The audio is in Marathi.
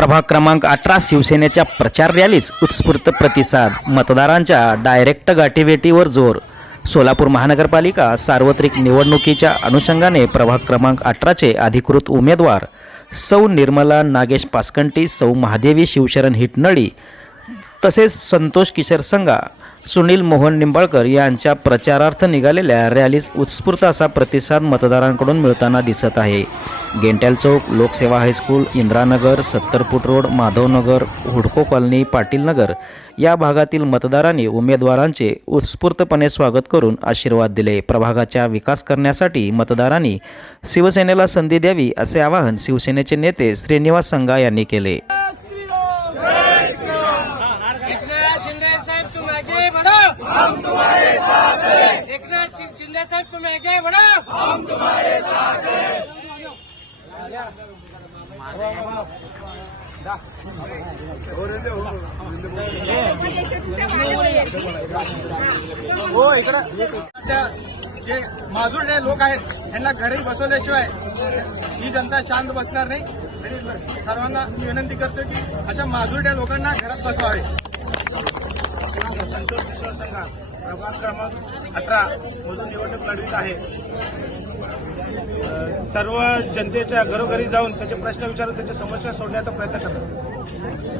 प्रभाग क्रमांक अठरा शिवसेनेच्या प्रचार रॅलीस उत्स्फूर्त प्रतिसाद मतदारांच्या डायरेक्ट गाठीभेटीवर जोर. सोलापूर महानगरपालिका सार्वत्रिक निवडणुकीच्या अनुषंगाने प्रभाग क्रमांक अठराचे अधिकृत उमेदवार सौ निर्मला नागेश पासकंटी सौ महादेवी शिवशरण हिटनळी तसेच संतोष किशोर संघा सुनील मोहन निंबाळकर यांच्या प्रचारार्थ निघालेल्या रॅलीस उत्स्फूर्त असा प्रतिसाद मतदारांकडून मिळताना दिसत आहे. गेंट्याल चौक लोकसेवा हायस्कूल इंद्रानगर सत्तरपूट रोड माधवनगर हुडको कॉलनी पाटीलनगर या भागातील मतदारांनी उमेदवारांचे उत्स्फूर्तपणे स्वागत करून आशीर्वाद दिले. प्रभागाच्या विकास करण्यासाठी मतदारांनी शिवसेनेला संधी द्यावी असे आवाहन शिवसेनेचे नेते श्रीनिवास संघा यांनी केले एकनाथ शिंदे साहब तुम आगे बढ़ो। हम तुम्हारे साथ हैं। एकनाथ शिंदे साहब तुम आगे बढ़ो। हम तुम्हारे साथ हैं। त्या जे माजूरडे लोक आहेत त्यांना घरी बसवल्याशिवाय ही जनता शांत बसणार नाही. आणि सर्वांना मी विनंती करतो की अशा माजूरड्या लोकांना घरात बसवावे. संतोष किशोर संघा प्रभाग क्रमांक अठरा मधून निवडणूक लढवित आहे सर्व जनतेच्या घरोघरी जाऊन त्याचे प्रश्न विचारून त्याच्या समस्या सोडण्याचा प्रयत्न करतात.